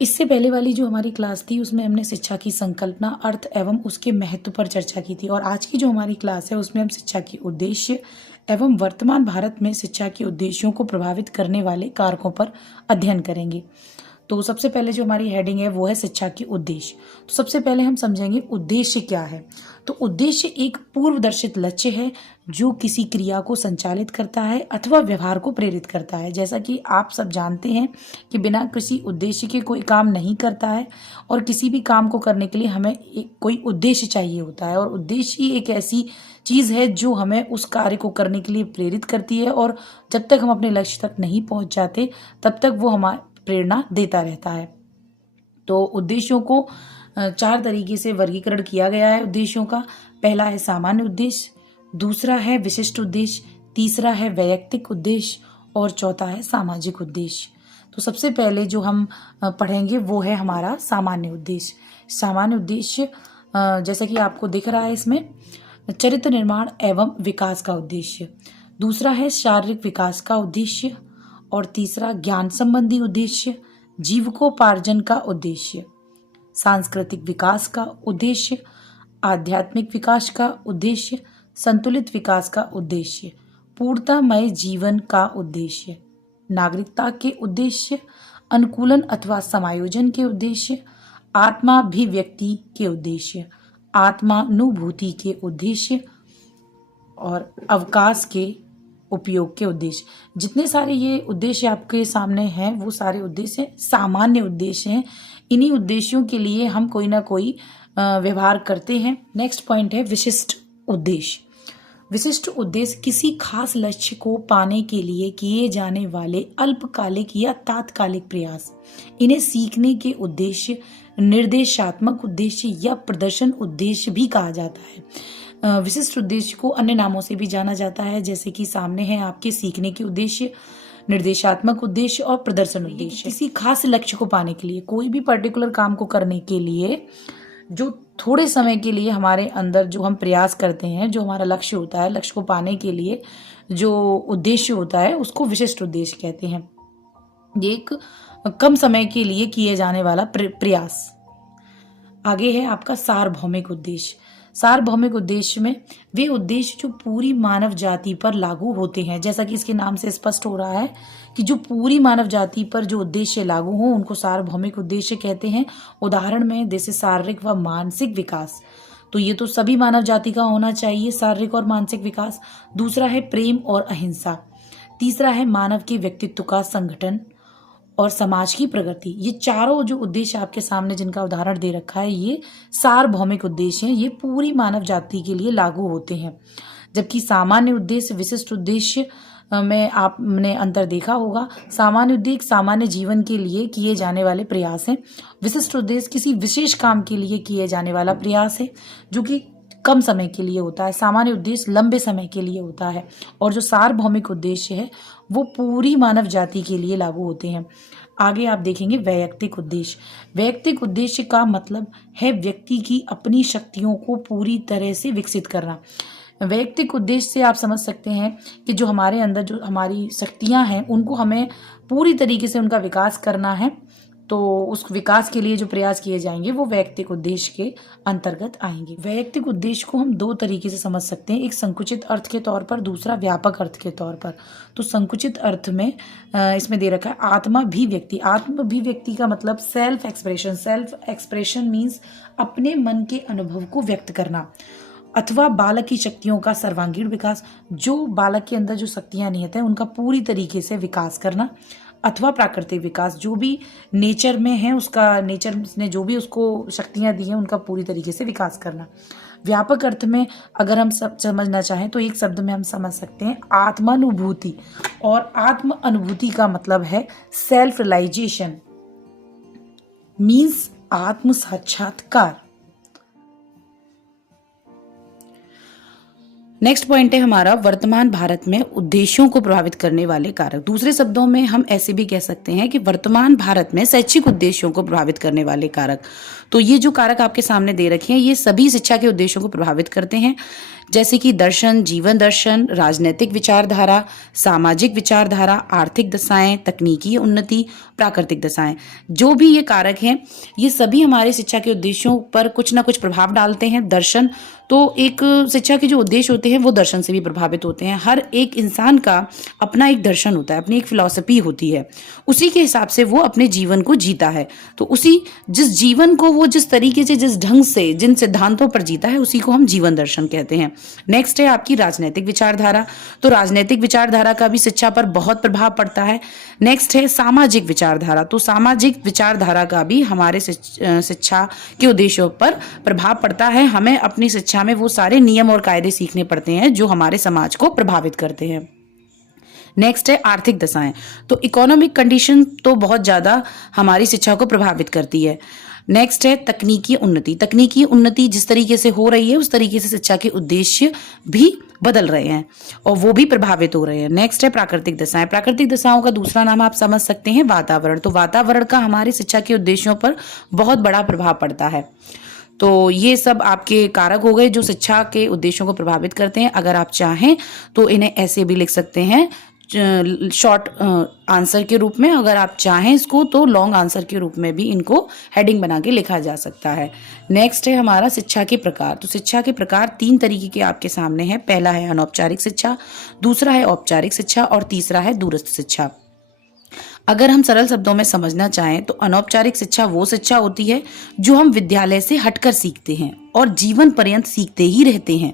इससे पहले वाली जो हमारी क्लास थी उसमें हमने शिक्षा की संकल्पना, अर्थ एवं उसके महत्व पर चर्चा की थी और आज की जो हमारी क्लास है उसमें हम शिक्षा के उद्देश्य एवं वर्तमान भारत में शिक्षा के उद्देश्यों को प्रभावित करने वाले कारकों पर अध्ययन करेंगे। तो सबसे पहले जो हमारी हेडिंग है वो है शिक्षा के उद्देश्य। तो सबसे पहले हम समझेंगे उद्देश्य क्या है। तो उद्देश्य एक पूर्वदर्शित लक्ष्य है जो किसी क्रिया को संचालित करता है अथवा व्यवहार को प्रेरित करता है। जैसा कि आप सब जानते हैं कि बिना किसी उद्देश्य के कोई काम नहीं करता है और किसी भी काम को करने के लिए हमें कोई उद्देश्य चाहिए होता है और उद्देश्य ही एक ऐसी चीज़ है जो हमें उस कार्य को करने के लिए प्रेरित करती है और जब तक हम अपने लक्ष्य तक नहीं पहुंच जाते तब तक वो हमारी प्रेरणा देता रहता है। तो उद्देश्यों को 4 तरीके से वर्गीकरण किया गया है उद्देश्यों का। पहला है सामान्य उद्देश्य, दूसरा है विशिष्ट उद्देश्य, तीसरा है वैयक्तिक उद्देश्य और चौथा है सामाजिक उद्देश्य। तो सबसे पहले जो हम पढ़ेंगे वो है हमारा सामान्य उद्देश्य। सामान्य उद्देश्य जैसा कि आपको दिख रहा है इसमें चरित्र निर्माण एवं विकास का उद्देश्य, दूसरा है शारीरिक विकास का उद्देश्य और तीसरा ज्ञान संबंधी उद्देश्य, जीविकोपार्जन का उद्देश्य, सांस्कृतिक विकास का उद्देश्य, आध्यात्मिक विकास का उद्देश्य, संतुलित विकास का उद्देश्य, पूर्णतामय जीवन का उद्देश्य, नागरिकता के उद्देश्य, अनुकूलन अथवा समायोजन के उद्देश्य, आत्माभिव्यक्ति के उद्देश्य, आत्मानुभूति के उद्देश्य और अवकाश के उपयोग के उद्देश्य। जितने सारे ये उद्देश्य आपके सामने हैं वो सारे उद्देश्य सामान्य उद्देश्य हैं। इन्हीं उद्देश्यों के लिए हम कोई ना कोई व्यवहार करते हैं। नेक्स्ट पॉइंट है विशिष्ट उद्देश्य। विशिष्ट उद्देश्य किसी खास लक्ष्य को पाने के लिए किए जाने वाले अल्पकालिक या तात्कालिक प्रयास। इन्हें सीखने के उद्देश्य, निर्देशात्मक उद्देश्य या प्रदर्शन उद्देश्य भी कहा जाता है। विशिष्ट उद्देश्य को अन्य नामों से भी जाना जाता है जैसे कि सामने है आपके सीखने के उद्देश्य, निर्देशात्मक उद्देश्य और प्रदर्शन उद्देश्य। किसी खास लक्ष्य को पाने के लिए, कोई भी पर्टिकुलर काम को करने के लिए जो थोड़े समय के लिए हमारे अंदर जो हम प्रयास करते हैं, जो हमारा लक्ष्य होता है, लक्ष्य को पाने के लिए जो उद्देश्य होता है उसको विशिष्ट उद्देश्य कहते हैं। ये एक कम समय के लिए किए जाने वाला प्रयास। आगे है आपका सार्वभौमिक उद्देश्य। सार्वभौमिक उद्देश्य में वे उद्देश्य जो पूरी मानव जाति पर लागू होते हैं, जैसा कि इसके नाम से स्पष्ट हो रहा है कि जो पूरी मानव जाति पर जो उद्देश्य लागू हो उनको सार्वभौमिक उद्देश्य कहते हैं। उदाहरण में जैसे शारीरिक व मानसिक विकास, तो ये तो सभी मानव जाति का होना चाहिए, शारीरिक और मानसिक विकास। दूसरा है प्रेम और अहिंसा, तीसरा है मानव के व्यक्तित्व का संगठन और समाज की प्रगति। ये चारों जो उद्देश्य आपके सामने जिनका उदाहरण दे रखा है ये सार्वभौमिक उद्देश्य हैं, ये पूरी मानव जाति के लिए लागू होते हैं। जबकि सामान्य उद्देश्य विशिष्ट उद्देश्य में आपने अंतर देखा होगा। सामान्य उद्देश्य सामान्य जीवन के लिए किए जाने वाले प्रयास हैं, विशिष्ट उद्देश्य किसी विशेष काम के लिए किए जाने वाला प्रयास है जो कि कम समय के लिए होता है। सामान्य उद्देश्य लंबे समय के लिए होता है और जो सार्वभौमिक उद्देश्य है वो पूरी मानव जाति के लिए लागू होते हैं। आगे आप देखेंगे वैयक्तिक उद्देश्य। वैयक्तिक उद्देश्य का मतलब है व्यक्ति की अपनी शक्तियों को पूरी तरह से विकसित करना। वैयक्तिक उद्देश्य से आप समझ सकते हैं कि जो हमारे अंदर जो हमारी शक्तियां हैं उनको हमें पूरी तरीके से उनका विकास करना है, तो उस विकास के लिए जो प्रयास किए जाएंगे वो वैयक्तिक उद्देश्य के अंतर्गत आएंगे। वैयक्तिक उद्देश्य को हम 2 तरीके से समझ सकते हैं, एक संकुचित अर्थ के तौर पर, दूसरा व्यापक अर्थ के तौर पर। तो संकुचित अर्थ में इसमें दे रखा है आत्माभिव्यक्ति। आत्माभिव्यक्ति का मतलब self expression. Self expression means अपने मन के अनुभव को व्यक्त करना, अथवा बालक की शक्तियों का सर्वांगीण विकास। जो बालक के अंदर जो शक्तियां निहित है उनका पूरी तरीके से विकास करना, अथवा प्राकृतिक विकास, जो भी नेचर में है उसका, नेचर ने जो भी उसको शक्तियां दी हैं उनका पूरी तरीके से विकास करना। व्यापक अर्थ में अगर हम सब समझना चाहें तो एक शब्द में हम समझ सकते हैं आत्मानुभूति, और आत्म अनुभूति का मतलब है सेल्फ रियलाइजेशन मीन्स आत्म साक्षात्कार। नेक्स्ट पॉइंट है हमारा वर्तमान भारत में उद्देश्यों को प्रभावित करने वाले कारक। दूसरे शब्दों में हम ऐसे भी कह सकते हैं कि वर्तमान भारत में शैक्षिक उद्देश्यों को प्रभावित करने वाले कारक। तो ये जो कारक आपके सामने दे रखे हैं ये सभी शिक्षा के उद्देश्यों को प्रभावित करते हैं, जैसे कि दर्शन, जीवन दर्शन, राजनैतिक विचारधारा, सामाजिक विचारधारा, आर्थिक दशाएं, तकनीकी उन्नति, प्राकृतिक दशाएं। जो भी ये कारक हैं ये सभी हमारे शिक्षा के उद्देश्यों पर कुछ ना कुछ प्रभाव डालते हैं। दर्शन तो एक शिक्षा के जो उद्देश्य होते हैं वो दर्शन से भी प्रभावित होते हैं। हर एक इंसान का अपना एक दर्शन होता है, अपनी एक फिलॉसफी होती है, उसी के हिसाब से वो अपने जीवन को जीता है। तो उसी जिस जीवन को वो जिस तरीके से, जिस ढंग से, जिन सिद्धांतों पर जीता है उसी को हम जीवन दर्शन कहते हैं। नेक्स्ट है आपकी राजनैतिक विचारधारा। तो राजनैतिक विचारधारा का भी शिक्षा पर बहुत प्रभाव पड़ता है। नेक्स्ट है सामाजिक विचारधारा। तो सामाजिक विचारधारा का भी हमारे शिक्षा के उद्देश्यों पर प्रभाव पड़ता है। हमें अपनी शिक्षा में वो सारे नियम और कायदे सीखने पड़ते हैं जो हमारे समाज को प्रभावित करते हैं। नेक्स्ट है आर्थिक दशाएं। तो इकोनॉमिक कंडीशन तो बहुत ज्यादा हमारी शिक्षा को प्रभावित करती है। नेक्स्ट है तकनीकी उन्नति। तकनीकी उन्नति जिस तरीके से हो रही है उस तरीके से शिक्षा के उद्देश्य भी बदल रहे हैं और वो भी प्रभावित हो रहे हैं। नेक्स्ट है प्राकृतिक दशाएं। प्राकृतिक दशाओं का दूसरा नाम आप समझ सकते हैं वातावरण। तो वातावरण का हमारी शिक्षा के उद्देश्यों पर बहुत बड़ा प्रभाव पड़ता है। तो ये सब आपके कारक हो गए जो शिक्षा के उद्देश्यों को प्रभावित करते हैं। अगर आप चाहें तो इन्हें ऐसे भी लिख सकते हैं शॉर्ट आंसर के रूप में, अगर आप चाहें इसको तो लॉन्ग आंसर के रूप में भी इनको हेडिंग बना के लिखा जा सकता है। नेक्स्ट है हमारा शिक्षा के प्रकार। तो शिक्षा के प्रकार 3 तरीके के आपके सामने हैं। पहला है अनौपचारिक शिक्षा, दूसरा है औपचारिक शिक्षा और तीसरा है दूरस्थ शिक्षा। अगर हम सरल शब्दों में समझना चाहें तो अनौपचारिक शिक्षा वो शिक्षा होती है जो हम विद्यालय से हटकर सीखते हैं और जीवन पर्यंत सीखते ही रहते हैं।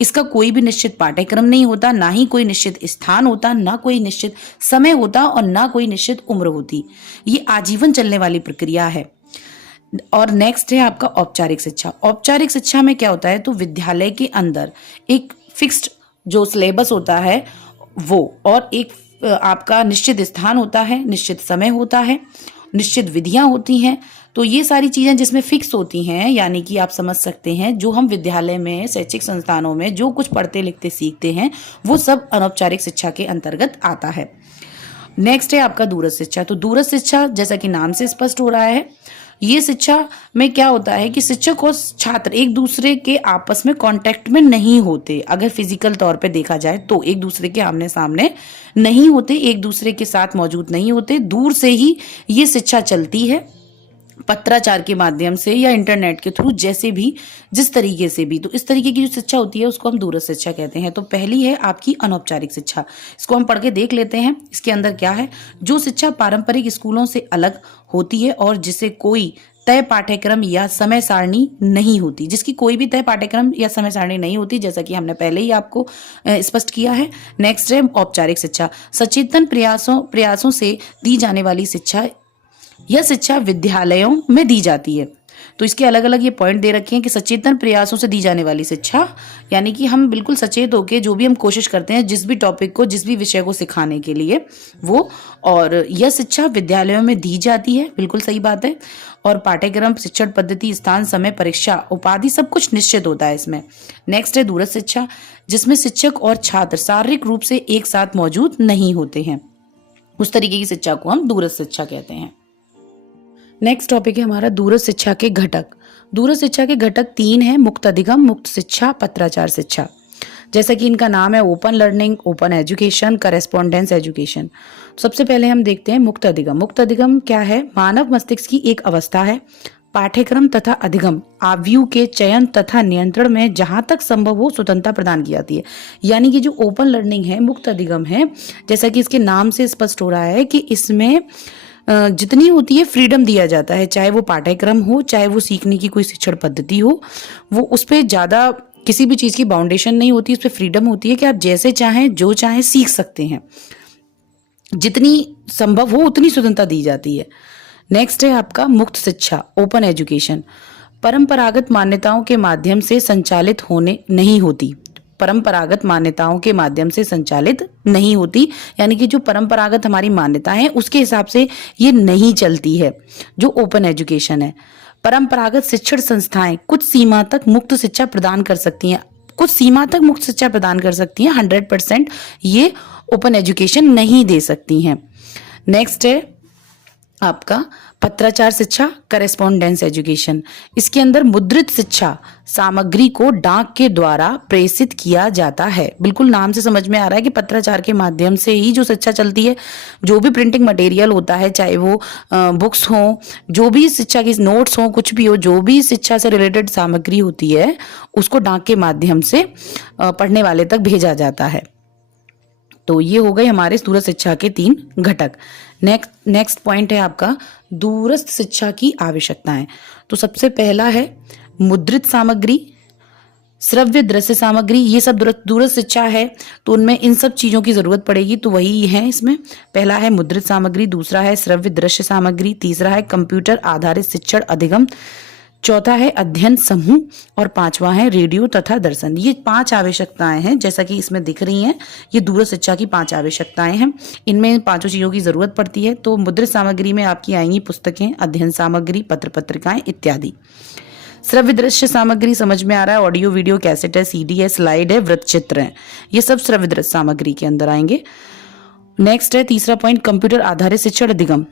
इसका कोई भी निश्चित पाठ्यक्रम नहीं होता, ना ही कोई निश्चित स्थान होता, ना कोई निश्चित समय होता और ना कोई निश्चित उम्र होती। ये आजीवन चलने वाली प्रक्रिया है। और नेक्स्ट है आपका औपचारिक शिक्षा। औपचारिक शिक्षा में क्या होता है तो विद्यालय के अंदर एक फिक्स्ड जो सिलेबस होता है वो, और एक आपका निश्चित स्थान होता है, निश्चित समय होता है, निश्चित विधियां होती हैं। तो ये सारी चीजें जिसमें फिक्स होती हैं, यानी कि आप समझ सकते हैं जो हम विद्यालय में, शैक्षिक संस्थानों में जो कुछ पढ़ते लिखते सीखते हैं वो सब अनौपचारिक शिक्षा के अंतर्गत आता है। नेक्स्ट है आपका दूरस्थ शिक्षा। तो दूरस्थ शिक्षा जैसा कि नाम से स्पष्ट हो रहा है, ये शिक्षा में क्या होता है कि शिक्षक और छात्र एक दूसरे के आपस में कांटेक्ट में नहीं होते। अगर फिजिकल तौर पे देखा जाए तो एक दूसरे के आमने सामने नहीं होते, एक दूसरे के साथ मौजूद नहीं होते, दूर से ही ये शिक्षा चलती है, पत्राचार के माध्यम से या इंटरनेट के थ्रू, जैसे भी जिस तरीके से भी। तो इस तरीके की जो शिक्षा होती है उसको हम दूरस्थ शिक्षा कहते हैं। तो पहली है आपकी अनौपचारिक शिक्षा। इसको हम पढ़ के देख लेते हैं इसके अंदर क्या है। जो शिक्षा पारंपरिक स्कूलों से अलग होती है और जिसे कोई तय पाठ्यक्रम या समय सारणी नहीं होती, जिसकी कोई भी तय पाठ्यक्रम या समय सारणी नहीं होती, जैसा कि हमने पहले ही आपको स्पष्ट किया है। नेक्स्ट है औपचारिक शिक्षा। सचेतन प्रयासों से दी जाने वाली शिक्षा, यह शिक्षा विद्यालयों में दी जाती है। तो इसके अलग अलग ये पॉइंट दे रखे हैं कि सचेतन प्रयासों से दी जाने वाली शिक्षा, यानी कि हम बिल्कुल सचेत होकर जो भी हम कोशिश करते हैं जिस भी टॉपिक को, जिस भी विषय को सिखाने के लिए वो, और यह शिक्षा विद्यालयों में दी जाती है, बिल्कुल सही बात है। और पाठ्यक्रम, शिक्षण पद्धति, स्थान, समय, परीक्षा, उपाधि सब कुछ निश्चित होता है इसमें। नेक्स्ट है दूरस्थ शिक्षा, जिसमें शिक्षक और छात्र शारीरिक रूप से एक साथ मौजूद नहीं होते हैं, उस तरीके की शिक्षा को हम दूरस्थ शिक्षा कहते हैं। नेक्स्ट टॉपिक है हमारा दूरस्थ शिक्षा के घटक। दूरस्थ शिक्षा के घटक 3 हैं, मुक्त अधिगम, मुक्त शिक्षा, पत्राचार शिक्षा। जैसा कि इनका नाम है open learning, open education, correspondence education. सबसे पहले हम देखते हैं मुक्त अधिगम। मुक्त अधिगम क्या है? मानव मस्तिष्क की एक अवस्था है। पाठ्यक्रम तथा अधिगम आव्यूह के चयन तथा नियंत्रण में जहां तक संभव हो स्वतंत्रता प्रदान की जाती है। यानी कि जो ओपन लर्निंग है, मुक्त अधिगम है, जैसा कि इसके नाम से स्पष्ट हो रहा है कि इसमें जितनी होती है फ्रीडम दिया जाता है, चाहे वो पाठ्यक्रम हो, चाहे वो सीखने की कोई शिक्षण पद्धति हो, वो उस पर ज़्यादा किसी भी चीज़ की बाउंडेशन नहीं होती, उस पर फ्रीडम होती है कि आप जैसे चाहें जो चाहें सीख सकते हैं, जितनी संभव हो उतनी स्वतंत्रता दी जाती है। नेक्स्ट है आपका मुक्त शिक्षा, ओपन एजुकेशन। परंपरागत मान्यताओं के माध्यम से संचालित होने नहीं होती, परंपरागत मान्यताओं के माध्यम से संचालित नहीं होती, यानी कि जो परंपरागत हमारी मान्यताएं हैं उसके हिसाब से ये नहीं चलती है जो ओपन एजुकेशन है। परंपरागत शिक्षण संस्थाएं कुछ सीमा तक मुक्त शिक्षा प्रदान कर सकती हैं। कुछ सीमा तक मुफ्त शिक्षा प्रदान कर सकती हैं, 100% ये ओपन एजुकेशन नहीं दे सकती हैं। नेक्स्ट है आपका पत्राचार शिक्षा, करेस्पॉन्डेंस एजुकेशन। इसके अंदर मुद्रित शिक्षा सामग्री को डाक के द्वारा प्रेषित किया जाता है। बिल्कुल नाम से समझ में आ रहा है कि पत्राचार के माध्यम से ही जो शिक्षा चलती है। जो भी प्रिंटिंग मटेरियल होता है, चाहे वो बुक्स हो, जो भी शिक्षा की नोट्स हो, कुछ भी हो, जो भी शिक्षा से रिलेटेड सामग्री होती है उसको डाक के माध्यम से पढ़ने वाले तक भेजा जाता है। तो ये हो गए हमारे दूरस्थ शिक्षा के 3 घटक। नेक्स्ट पॉइंट है आपका दूरस्थ शिक्षा की आवश्यकताएं। तो सबसे पहला है मुद्रित सामग्री, श्रव्य दृश्य सामग्री। ये सब दूरस्थ शिक्षा है तो उनमें इन सब चीजों की जरूरत पड़ेगी, तो वही है इसमें। पहला है मुद्रित सामग्री, दूसरा है श्रव्य दृश्य सामग्री, तीसरा है कंप्यूटर आधारित शिक्षण अधिगम, चौथा है अध्ययन समूह और पांचवा है रेडियो तथा दर्शन। ये 5 आवश्यकताएं हैं, जैसा कि इसमें दिख रही हैं। ये दूरस्थ शिक्षा की 5 आवश्यकताएं हैं। इनमें इन 5 चीजों की जरूरत पड़ती है। तो मुद्रित सामग्री में आपकी आएंगी पुस्तकें, अध्ययन सामग्री, पत्र पत्रिकाएं इत्यादि। श्रव्य दृश्य सामग्री समझ में आ रहा है, ऑडियो वीडियो कैसेट है, CD है, स्लाइड है, वृत्त चित्र है, ये सब श्रव्य दृश्य सामग्री के अंदर आएंगे। नेक्स्ट है तीसरा पॉइंट कंप्यूटर आधारित शिक्षण अधिगम,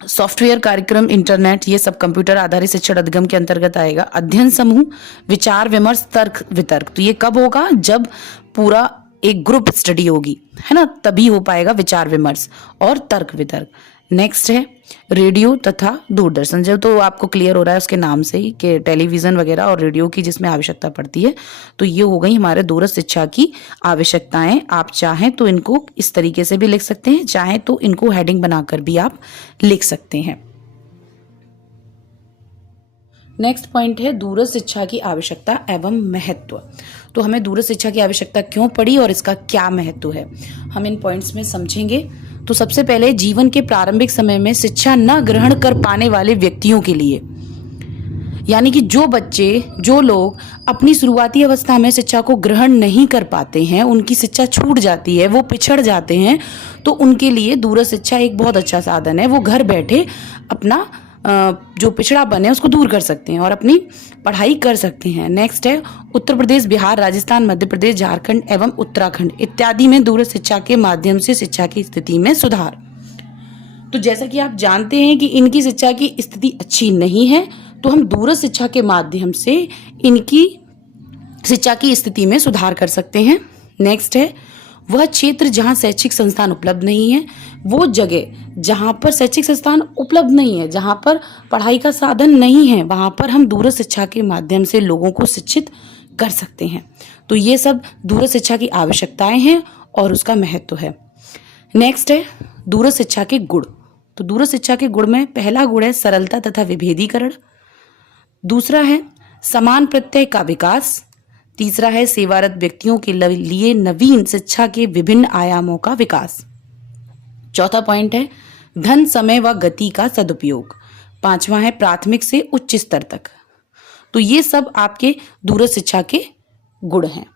सॉफ्टवेयर, कार्यक्रम, इंटरनेट, ये सब कंप्यूटर आधारित शिक्षण अधिगम के अंतर्गत आएगा। अध्ययन समूह, विचार विमर्श, तर्क वितर्क। तो ये कब होगा? जब पूरा एक ग्रुप स्टडी होगी, है ना, तभी हो पाएगा विचार विमर्श और तर्क वितर्क। नेक्स्ट है रेडियो तथा दूरदर्शन। जब तो आपको क्लियर हो रहा है उसके नाम से ही कि टेलीविजन वगैरह और रेडियो की जिसमें आवश्यकता पड़ती है। तो ये हो गई हमारे दूरस्थ शिक्षा की आवश्यकताएं। आप चाहें तो इनको इस तरीके से भी लिख सकते हैं, चाहें तो इनको हेडिंग बनाकर भी आप लिख सकते हैं। नेक्स्ट पॉइंट है दूरस्थ शिक्षा की आवश्यकता एवं महत्व। तो हमें दूरस्थ शिक्षा की आवश्यकता क्यों पड़ी और इसका क्या महत्व है, हम इन पॉइंट्स में समझेंगे। तो सबसे पहले जीवन के प्रारंभिक समय में शिक्षा न ग्रहण कर पाने वाले व्यक्तियों के लिए, यानी कि जो बच्चे, जो लोग अपनी शुरुआती अवस्था में शिक्षा को ग्रहण नहीं कर पाते हैं, उनकी शिक्षा छूट जाती है, वो पिछड़ जाते हैं, तो उनके लिए दूरस्थ शिक्षा एक बहुत अच्छा साधन है। वो घर बैठे अपना जो पिछड़ापन है उसको दूर कर सकते हैं और अपनी पढ़ाई कर सकते हैं। नेक्स्ट है उत्तर प्रदेश, बिहार, राजस्थान, मध्य प्रदेश, झारखंड एवं उत्तराखंड इत्यादि में दूरस्थ शिक्षा के माध्यम से शिक्षा की स्थिति में सुधार। तो जैसा कि आप जानते हैं कि इनकी शिक्षा की स्थिति अच्छी नहीं है, तो हम दूरस्थ शिक्षा के माध्यम से इनकी शिक्षा की स्थिति में सुधार कर सकते हैं। नेक्स्ट है वह क्षेत्र जहां शैक्षिक संस्थान उपलब्ध नहीं है, वो जगह जहां पर शैक्षिक संस्थान उपलब्ध नहीं है, जहां पर पढ़ाई का साधन नहीं है, वहां पर हम दूरस्थ शिक्षा के माध्यम से लोगों को शिक्षित कर सकते हैं। तो ये सब दूरस्थ शिक्षा की आवश्यकताएं हैं और उसका महत्व है। नेक्स्ट है दूरस्थ शिक्षा के गुण। तो दूरस्थ शिक्षा के गुण में पहला गुण है सरलता तथा विभेदीकरण, दूसरा है समान प्रत्यय का विकास, तीसरा है सेवारत व्यक्तियों के लिए नवीन शिक्षा के विभिन्न आयामों का विकास, चौथा पॉइंट है धन, समय व गति का सदुपयोग, पांचवा है प्राथमिक से उच्च स्तर तक। तो ये सब आपके दूरस्थ शिक्षा के गुण हैं।